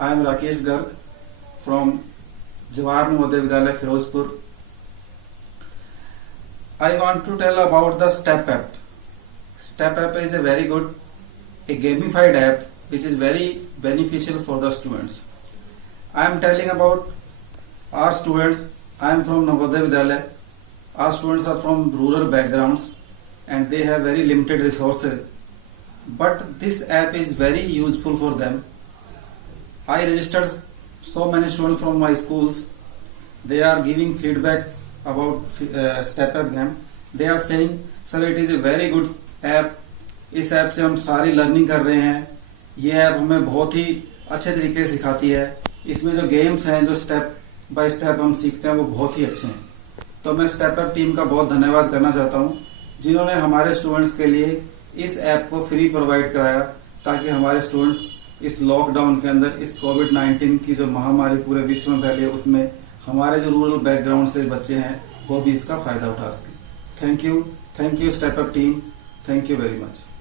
I am Rakesh Garg from Jawahar Navodaya Vidyalaya, Ferozepur. I want to tell about the STEPapp. STEPapp is a very good, a gamified app which is very beneficial for the students. I am telling about our students. I am from Navodaya Vidyalaya. Our students are from rural backgrounds and they have very limited resources. But this app is very useful for them. I registered so many students from my schools. They are giving feedback about STEPapp game. They are saying, sir, it is a very good app. इस app से हम सारी learning कर रहे हैं. ये app हमें बहुत ही अच्छे तरीके से सिखाती है. इसमें जो गेम्स हैं, जो स्टेप बाय स्टेप हम सीखते हैं, वो बहुत ही अच्छे हैं. तो मैं STEPapp टीम का बहुत धन्यवाद करना चाहता हूँ, जिन्होंने हमारे स्टूडेंट्स के लिए इस ऐप को फ्री प्रोवाइड कराया, ताकि हमारे स्टूडेंट्स इस लॉकडाउन के अंदर, इस कोविड-19 की जो महामारी पूरे विश्व में फैली है, उसमें हमारे जो रूरल बैकग्राउंड से बच्चे हैं वो भी इसका फायदा उठा सके. Thank you STEPapp team. Thank you very much.